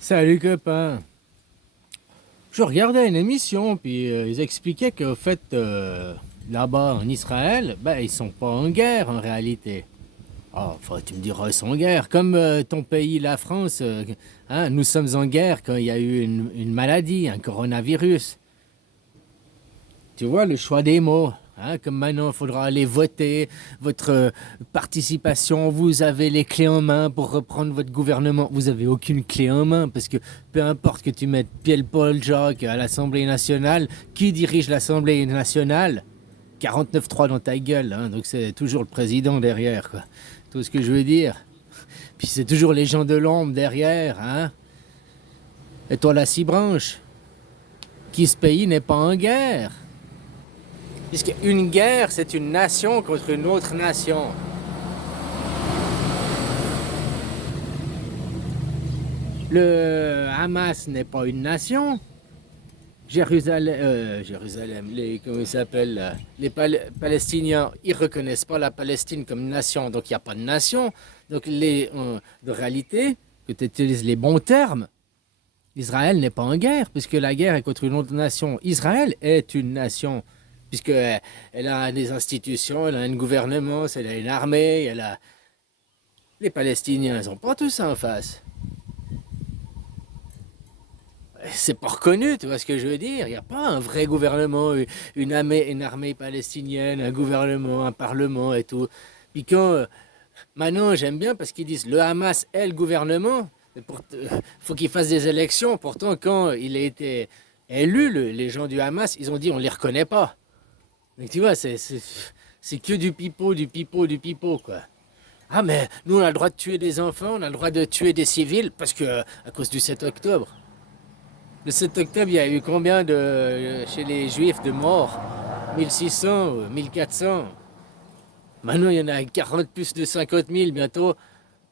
Salut copain. Je regardais une émission, puis ils expliquaient qu'au fait, là-bas en Israël, ben ils sont pas en guerre en réalité. Oh, enfin, tu me diras, ils sont en guerre. Comme ton pays, la France, hein, nous sommes en guerre quand il y a eu une maladie, un coronavirus. Tu vois le choix des mots. Hein, comme maintenant, il faudra aller voter, votre participation, vous avez les clés en main pour reprendre votre gouvernement. Vous avez aucune clé en main parce que peu importe que tu mettes Pierre-Paul Jacques à l'Assemblée nationale, qui dirige l'Assemblée nationale? 49-3 dans ta gueule, hein, donc c'est toujours le président derrière, quoi. Tout ce que je veux dire. Puis c'est toujours les gens de l'ombre derrière, hein. Et toi, la six branches, qui ce pays n'est pas en guerre. Puisqu'une guerre, c'est une nation contre une autre nation. Le Hamas n'est pas une nation. Jérusalem, comment ils s'appellent les Palestiniens, ils reconnaissent pas la Palestine comme nation, donc il n'y a pas de nation. Donc de réalité, que tu utilises les bons termes, Israël n'est pas en guerre, puisque la guerre est contre une autre nation. Israël est une nation, puisque elle a des institutions, elle a un gouvernement, elle a une armée, elle a... Les Palestiniens, ils n'ont pas tout ça en face. C'est pas reconnu, tu vois ce que je veux dire? Il n'y a pas un vrai gouvernement, une armée palestinienne, un gouvernement, un parlement et tout. Puis quand, maintenant, j'aime bien parce qu'ils disent le Hamas est le gouvernement. Il faut qu'ils fassent des élections. Pourtant, quand il a été élu, les gens du Hamas, ils ont dit on les reconnaît pas. Donc tu vois, c'est que du pipeau, du pipeau, du pipeau, quoi. Ah, mais nous, on a le droit de tuer des enfants, on a le droit de tuer des civils, parce que, à cause du 7 octobre. Le 7 octobre, il y a eu combien chez les Juifs de morts? 1600, 1400. Maintenant, il y en a 40, plus de 50 000 bientôt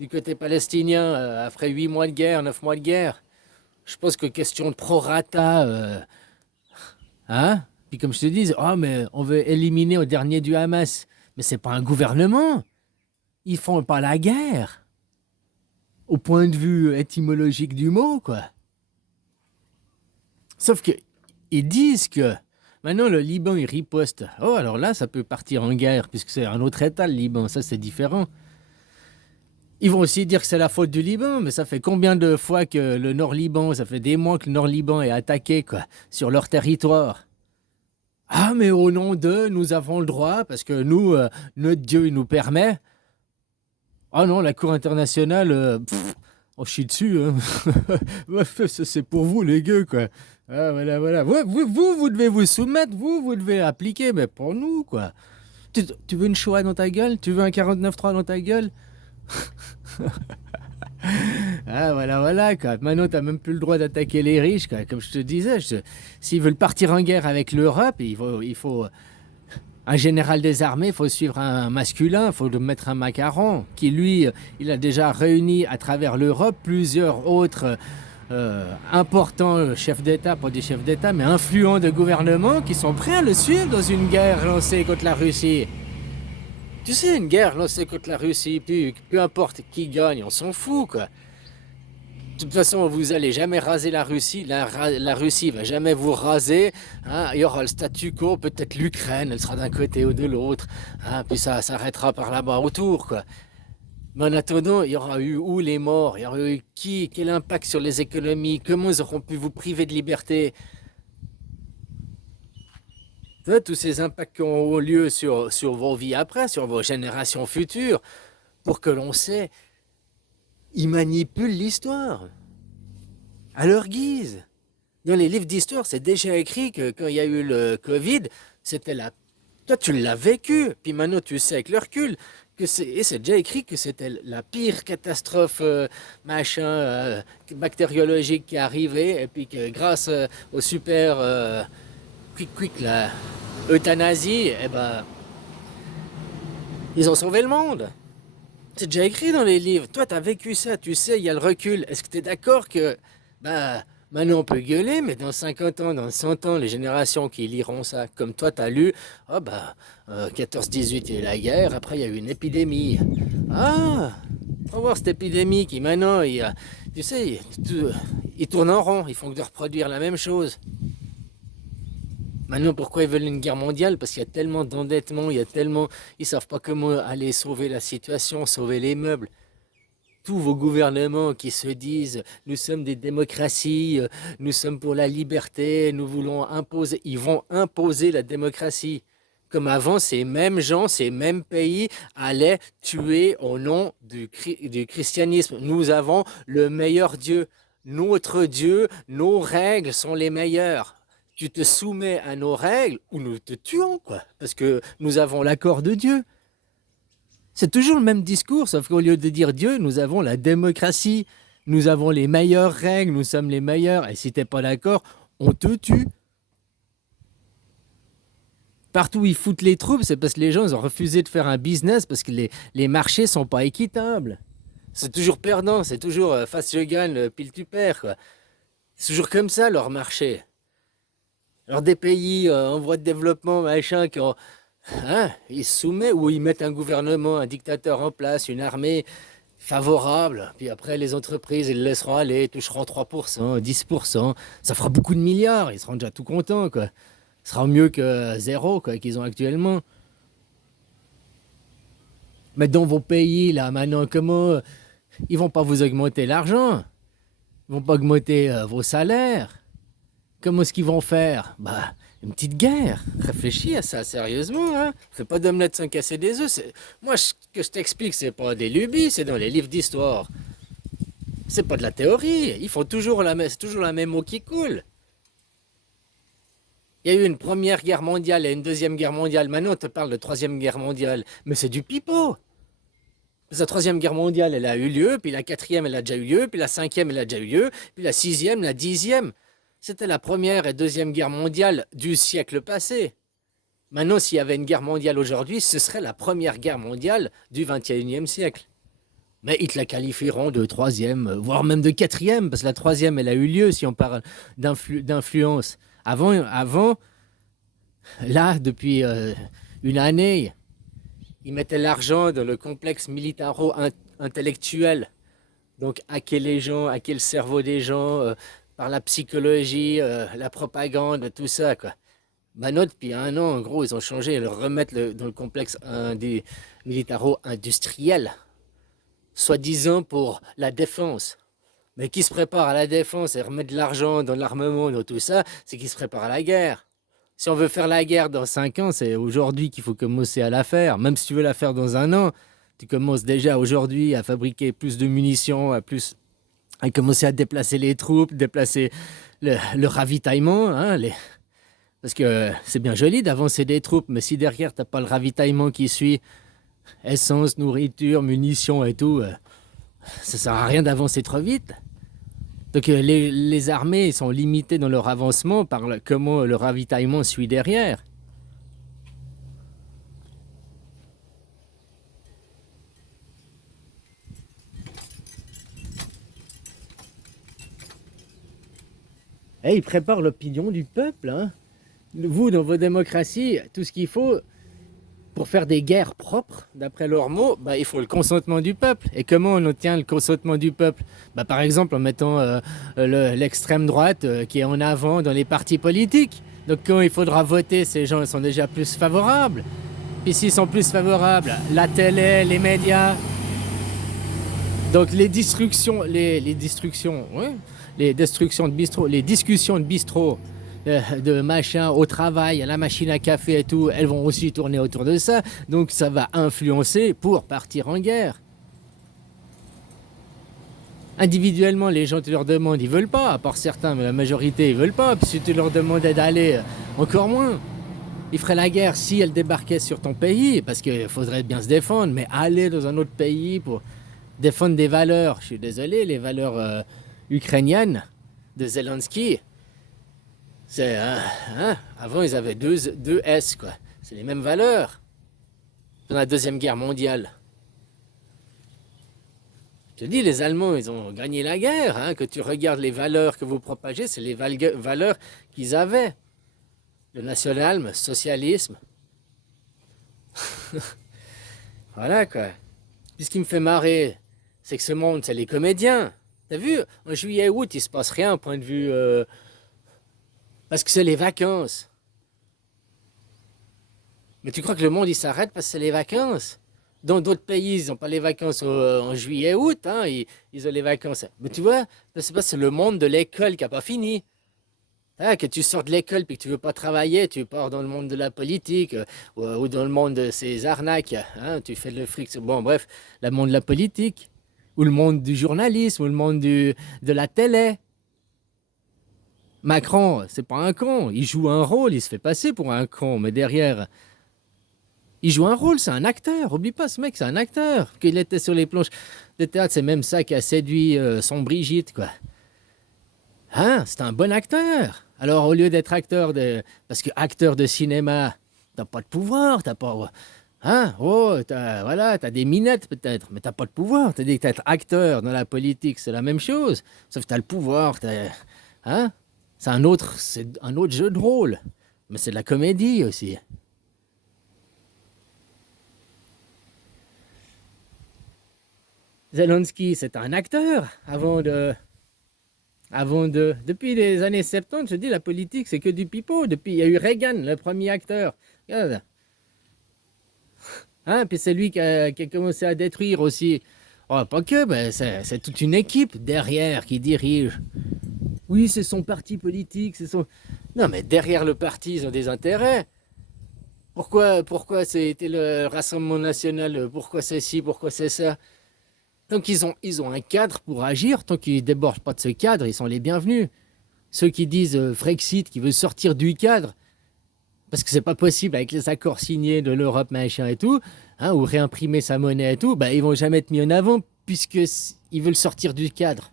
du côté palestinien, après 8 mois de guerre, 9 mois de guerre. Je pense que question de prorata, hein? Puis comme je te dis, oh, mais on veut éliminer au dernier du Hamas. Mais c'est pas un gouvernement. Ils font pas la guerre. Au point de vue étymologique du mot, quoi. Sauf que ils disent que maintenant le Liban il riposte. Oh alors là ça peut partir en guerre puisque c'est un autre État le Liban, ça c'est différent. Ils vont aussi dire que c'est la faute du Liban, mais ça fait combien de fois que le Nord-Liban, ça fait des mois que le Nord-Liban est attaqué quoi, sur leur territoire. Ah mais au nom d'eux, nous avons le droit parce que nous, notre Dieu il nous permet. Ah non, la Cour internationale, on chie dessus. Hein. C'est pour vous les gueux quoi. Ah, voilà, voilà. Vous devez vous soumettre, vous devez appliquer, mais pour nous, quoi. Tu veux une Shoah dans ta gueule? Tu veux un 49-3 dans ta gueule? Ah, voilà, voilà, quoi. Maintenant, t'as même plus le droit d'attaquer les riches, quoi. Comme je te disais, s'ils veulent partir en guerre avec l'Europe, il faut un général des armées, il faut suivre un masculin, il faut mettre un macaron, qui lui, il a déjà réuni à travers l'Europe plusieurs autres importants chefs d'État, pas des chefs d'État, mais influents de gouvernement qui sont prêts à le suivre dans une guerre lancée contre la Russie. Tu sais, une guerre lancée contre la Russie, peu importe qui gagne, on s'en fout, quoi. De toute façon, vous allez jamais raser la Russie. La Russie va jamais vous raser. Hein. Il y aura le statu quo, peut-être l'Ukraine, elle sera d'un côté ou de l'autre. Hein. Puis ça s'arrêtera par là-bas autour, quoi. Mais en attendant, il y aura eu où les morts? Il y aura eu qui? Quel impact sur les économies? Comment ils auront pu vous priver de liberté? Tous ces impacts qui auront lieu sur vos vies après, sur vos générations futures, pour que l'on sait, ils manipulent l'histoire à leur guise. Dans les livres d'histoire, c'est déjà écrit que quand il y a eu le Covid, c'était la... Toi, tu l'as vécu, puis maintenant tu sais avec le recul que c'est déjà écrit que c'était la pire catastrophe machin bactériologique qui est arrivée, et puis que grâce au super quick la euthanasie, eh ben ils ont sauvé le monde. C'est déjà écrit dans les livres. Toi, t'as vécu ça, tu sais, il y a le recul. Est-ce que t'es d'accord que, bah, maintenant on peut gueuler, mais dans 50 ans, dans 100 ans, les générations qui liront ça, comme toi, t'as lu, oh bah, 14-18, il y a eu la guerre, après il y a eu une épidémie. Ah, On va voir cette épidémie qui maintenant, tu sais, ils tournent en rond, ils font que de reproduire la même chose. Maintenant, pourquoi ils veulent une guerre mondiale? Parce qu'il y a tellement d'endettement, ils savent pas comment aller sauver la situation, sauver les meubles. Tous vos gouvernements qui se disent nous sommes des démocraties, nous sommes pour la liberté, nous voulons imposer, ils vont imposer la démocratie. Comme avant, ces mêmes gens, ces mêmes pays allaient tuer au nom du christianisme. Nous avons le meilleur Dieu. Notre Dieu, nos règles sont les meilleures. Tu te soumets à nos règles ou nous te tuons, quoi. Parce que nous avons l'accord de Dieu. C'est toujours le même discours, sauf qu'au lieu de dire Dieu, nous avons la démocratie, nous avons les meilleures règles, nous sommes les meilleurs, et si t'es pas d'accord, on te tue. Partout où ils foutent les troupes, c'est parce que les gens ils ont refusé de faire un business, parce que les marchés sont pas équitables. C'est toujours perdant, c'est toujours face je gagne, pile tu perds, quoi. C'est toujours comme ça leur marché. Alors des pays en voie de développement, machin, ils se soumettent ou ils mettent un gouvernement, un dictateur en place, une armée favorable. Puis après, les entreprises, ils le laisseront aller, ils toucheront 3%, 10%. Ça fera beaucoup de milliards, ils seront déjà tout contents, quoi. Ce sera mieux que zéro, quoi, qu'ils ont actuellement. Mais dans vos pays, là, maintenant, comment ils vont pas vous augmenter l'argent? Ils vont pas augmenter vos salaires? Comment est-ce qu'ils vont faire? Bah, une petite guerre. Réfléchis à ça sérieusement, hein. Fais pas d'omelette sans casser des œufs. Moi, ce que je t'explique, c'est pas des lubies, c'est dans les livres d'histoire. C'est pas de la théorie. Ils font toujours c'est toujours la même eau qui coule. Il y a eu une première guerre mondiale et une deuxième guerre mondiale. Maintenant, on te parle de troisième guerre mondiale. Mais c'est du pipeau. La troisième guerre mondiale, elle a eu lieu, puis la quatrième, elle a déjà eu lieu, puis la cinquième, elle a déjà eu lieu, puis la sixième, la dixième. C'était la première et deuxième guerre mondiale du siècle passé. Maintenant, s'il y avait une guerre mondiale aujourd'hui, ce serait la première guerre mondiale du 21e siècle. Mais ils te la qualifieront de troisième, voire même de quatrième, parce que la troisième, elle a eu lieu si on parle d'influence. Avant, là, depuis une année, ils mettaient l'argent dans le complexe militaro-intellectuel. Donc, hacker les gens, hacker le cerveau des gens, par la psychologie, la propagande, tout ça, quoi. Maintenant, depuis un an, en gros, ils ont changé, ils le remettent dans le complexe des militaro-industriel, soi-disant pour la défense. Mais qui se prépare à la défense et remet de l'argent dans l'armement, dans tout ça, c'est qui se prépare à la guerre. Si on veut faire la guerre dans 5 ans, c'est aujourd'hui qu'il faut commencer à la faire. Même si tu veux la faire dans un an, tu commences déjà aujourd'hui à fabriquer plus de munitions, à commencer à déplacer les troupes, déplacer le ravitaillement. Hein, Parce que c'est bien joli d'avancer des troupes, mais si derrière, tu n'as pas le ravitaillement qui suit, essence, nourriture, munitions et tout, ça ne sert à rien d'avancer trop vite. Donc les armées sont limitées dans leur avancement par comment le ravitaillement suit derrière. Et ils préparent l'opinion du peuple. Hein. Vous, dans vos démocraties, tout ce qu'il faut pour faire des guerres propres, d'après leurs mots, bah, il faut le consentement du peuple. Et comment on obtient le consentement du peuple? Bah, par exemple, en mettant l'extrême droite qui est en avant dans les partis politiques. Donc quand il faudra voter, ces gens sont déjà plus favorables. Puis s'ils sont plus favorables, la télé, les médias. Donc les destructions, ouais, les destructions de bistrot, les discussions de bistrot, de machin au travail, à la machine à café et tout, elles vont aussi tourner autour de ça. Donc ça va influencer pour partir en guerre. Individuellement, les gens, tu leur demandes, ils veulent pas, à part certains, mais la majorité, ils veulent pas. Puis si tu leur demandais d'aller, encore moins. Ils feraient la guerre si elle débarquait sur ton pays, parce qu'il faudrait bien se défendre, mais aller dans un autre pays pour défendre des valeurs, je suis désolé, les valeurs ukrainiennes de Zelensky, c'est, avant ils avaient deux S, quoi. C'est les mêmes valeurs dans la Deuxième Guerre mondiale. Je te dis, les Allemands, ils ont gagné la guerre, hein, que tu regardes les valeurs que vous propagez, c'est les valeurs qu'ils avaient. Le nationalisme, le socialisme. Voilà, quoi. Puis ce qui me fait marrer, C'est que ce monde, c'est les comédiens. T'as vu, en juillet, août, il se passe rien au point de vue... parce que c'est les vacances. Mais tu crois que le monde, il s'arrête parce que c'est les vacances? Dans d'autres pays, ils n'ont pas les vacances en juillet, août, hein, ils ont les vacances. Mais tu vois, c'est parce que c'est le monde de l'école qui n'a pas fini. Ah, que tu sors de l'école puis que tu veux pas travailler, tu pars dans le monde de la politique ou dans le monde de ces arnaques, hein, tu fais le fric. Bon, bref, le monde de la politique, ou le monde du journalisme, ou le monde de la télé. Macron, c'est pas un con, il joue un rôle, il se fait passer pour un con, mais derrière, il joue un rôle, c'est un acteur. Oublie pas, ce mec, c'est un acteur. Qu'il était sur les planches de théâtre, c'est même ça qui a séduit son Brigitte, quoi. Hein, c'est un bon acteur. Alors, au lieu d'être acteur de... Parce que acteur de cinéma, t'as pas de pouvoir, t'as pas... Hein, oh, voilà, t'as des minettes peut-être, mais t'as pas de pouvoir. T'as dit que t'es acteur dans la politique, c'est la même chose. Sauf que t'as le pouvoir, hein? C'est un autre jeu de rôle. Mais c'est de la comédie aussi. Zelensky, c'est un acteur depuis les années 70, je dis, la politique, c'est que du pipeau. Il y a eu Reagan, le premier acteur. Regarde. Hein, puis c'est lui qui a commencé à détruire aussi. Oh, pas que, ben, c'est toute une équipe derrière qui dirige. Oui, c'est son parti politique, c'est son... Non, mais derrière le parti, ils ont des intérêts. Pourquoi c'était le Rassemblement National? Pourquoi c'est ci, pourquoi c'est ça? Tant qu'ils ont un cadre pour agir, tant qu'ils ne débordent pas de ce cadre, ils sont les bienvenus. Ceux qui disent Frexit, qui veulent sortir du cadre, parce que c'est pas possible avec les accords signés de l'Europe, machin et tout, hein, ou réimprimer sa monnaie et tout, bah, ils vont jamais être mis en avant, puisqu'ils veulent sortir du cadre.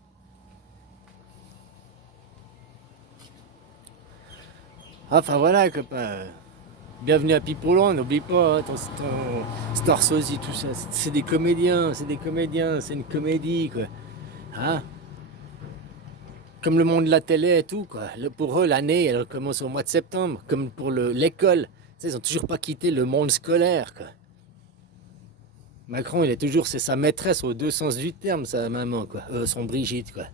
Enfin voilà, copain. Bienvenue à Pipoland, n'oublie pas, hein, ton Star Sosie, tout ça. C'est des comédiens, c'est une comédie, quoi. Hein? Comme le monde de la télé et tout, quoi. Pour eux, l'année, elle commence au mois de septembre, comme pour l'école. Tu sais, ils ont toujours pas quitté le monde scolaire, quoi. Macron, c'est sa maîtresse aux deux sens du terme, sa maman, quoi. Son Brigitte, quoi.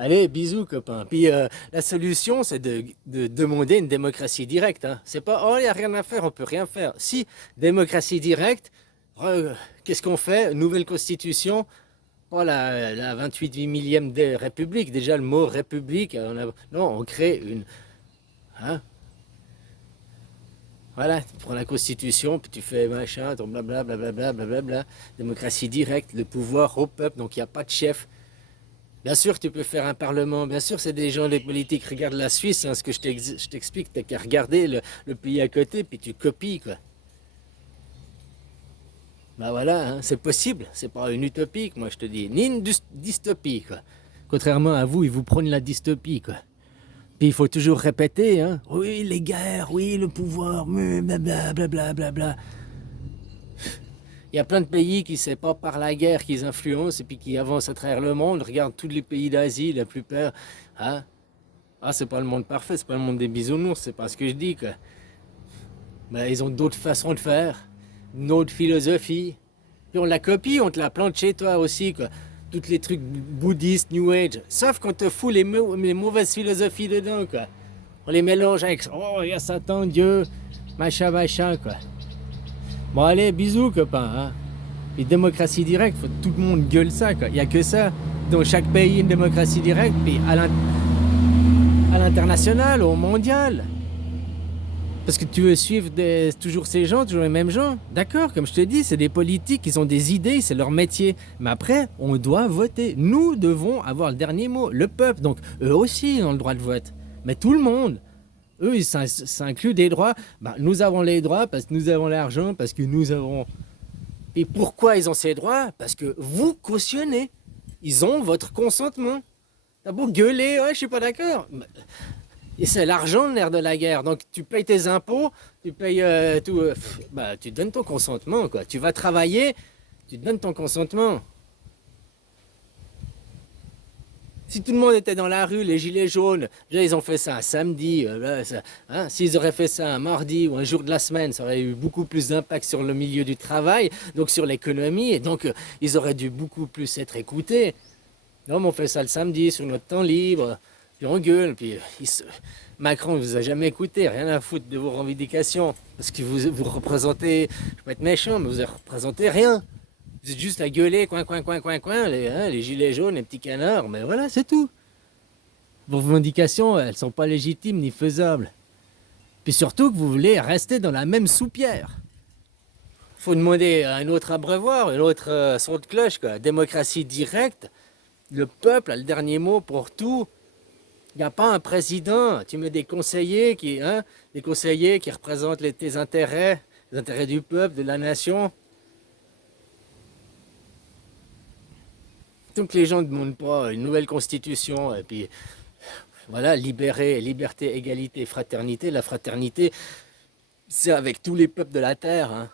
Allez, bisous, copain. Puis la solution, c'est de demander une démocratie directe. Hein. C'est pas, oh, il n'y a rien à faire, on peut rien faire. Si, démocratie directe, qu'est-ce qu'on fait? Nouvelle constitution, oh, la 28 millième des républiques. Déjà, le mot république, non, on crée une... Hein? Voilà, tu prends la constitution, puis tu fais machin, ton blablabla, blablabla, blablabla. Démocratie directe, le pouvoir au peuple, donc il n'y a pas de chef. Bien sûr, tu peux faire un parlement. Bien sûr, c'est des gens, les politiques. Regarde la Suisse, hein, ce que je t'explique. T'as qu'à regarder le pays à côté, puis tu copies, quoi. Bah voilà, hein, c'est possible. C'est pas une utopie, moi, je te dis. Ni une dystopie, quoi. Contrairement à vous, ils vous prennent la dystopie, quoi. Puis il faut toujours répéter, hein. Oui, les guerres, oui, le pouvoir, mais blablabla, blablabla. Il y a plein de pays qui, c'est pas par la guerre qu'ils influencent et puis qui avancent à travers le monde. Regarde tous les pays d'Asie, la plupart. Hein? Ah, c'est pas le monde parfait, c'est pas le monde des bisounours, c'est pas ce que je dis, quoi. Mais ils ont d'autres façons de faire, une autre philosophie. Puis on la copie, on te la plante chez toi aussi, quoi. Tous les trucs bouddhistes, New Age. Sauf qu'on te fout les mauvaises philosophies dedans, quoi. On les mélange avec, oh, il y a Satan, Dieu, machin, machin, quoi. Bon, allez, bisous, copain. Hein. Puis démocratie directe, faut que tout le monde gueule ça, quoi. Il n'y a que ça. Dans chaque pays, une démocratie directe, puis à l'international, au mondial. Parce que tu veux suivre toujours ces gens, toujours les mêmes gens. D'accord, comme je te dis, c'est des politiques, ils ont des idées, c'est leur métier. Mais après, on doit voter. Nous devons avoir le dernier mot. Le peuple, donc eux aussi ont le droit de vote. Mais tout le monde. Eux, ils s'incluent des droits. Ben, nous avons les droits parce que nous avons l'argent, parce que nous avons... Et pourquoi ils ont ces droits? Parce que vous cautionnez. Ils ont votre consentement. T'as beau gueuler, ouais, je suis pas d'accord. Et c'est l'argent le nerf de la guerre. Donc tu payes tes impôts, tu payes tout. Bah, tu donnes ton consentement, quoi. Tu vas travailler, tu donnes ton consentement. Si tout le monde était dans la rue, les gilets jaunes, déjà ils ont fait ça un samedi, hein, s'ils auraient fait ça un mardi ou un jour de la semaine, ça aurait eu beaucoup plus d'impact sur le milieu du travail, donc sur l'économie, et donc ils auraient dû beaucoup plus être écoutés. Non, mais on fait ça le samedi sur notre temps libre, puis on gueule, puis Macron ne vous a jamais écouté, rien à foutre de vos revendications, parce que vous représentez, je vais pas être méchant, mais vous ne représentez rien. Vous êtes juste à gueuler, coin, coin, coin, coin, coin, les gilets jaunes, les petits canards, mais voilà, c'est tout. Vos revendications, elles sont pas légitimes ni faisables. Puis surtout que vous voulez rester dans la même soupière. Faut demander à un autre abreuvoir, un autre son de cloche, quoi. Démocratie directe, le peuple a le dernier mot pour tout. Il n'y a pas un président, tu mets des conseillers qui représentent tes intérêts, les intérêts du peuple, de la nation. Donc les gens ne demandent pas une nouvelle constitution, et puis voilà, liberté, égalité, fraternité. La fraternité, c'est avec tous les peuples de la terre, hein.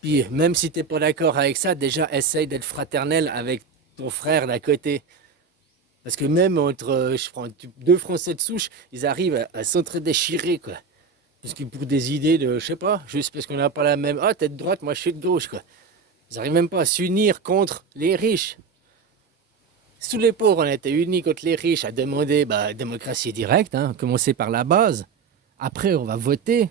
Puis même si t'es pas d'accord avec ça, déjà essaye d'être fraternel avec ton frère d'à côté. Parce que même entre, je prends deux Français de souche, ils arrivent à s'entre-déchirer, quoi. Parce que pour des idées de, je sais pas, juste parce qu'on n'a pas la même, ah t'es de droite, moi je suis de gauche, quoi. Ils n'arrivent même pas à s'unir contre les riches. Si tous les pauvres on était unis contre les riches à demander démocratie directe, hein, commencer par la base. Après, on va voter.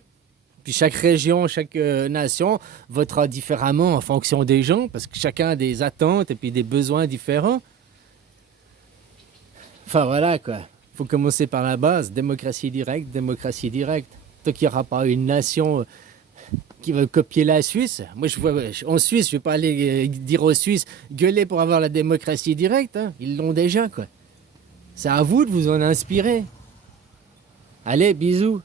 Puis chaque région, chaque nation votera différemment en fonction des gens, parce que chacun a des attentes et puis des besoins différents. Enfin voilà quoi. Il faut commencer par la base. Démocratie directe, démocratie directe. Tant qu'il n'y aura pas une nation qui veut copier la Suisse. Moi, je vois en Suisse, je ne vais pas aller dire aux Suisses gueuler pour avoir la démocratie directe, hein. Ils l'ont déjà, quoi. C'est à vous de vous en inspirer. Allez, bisous.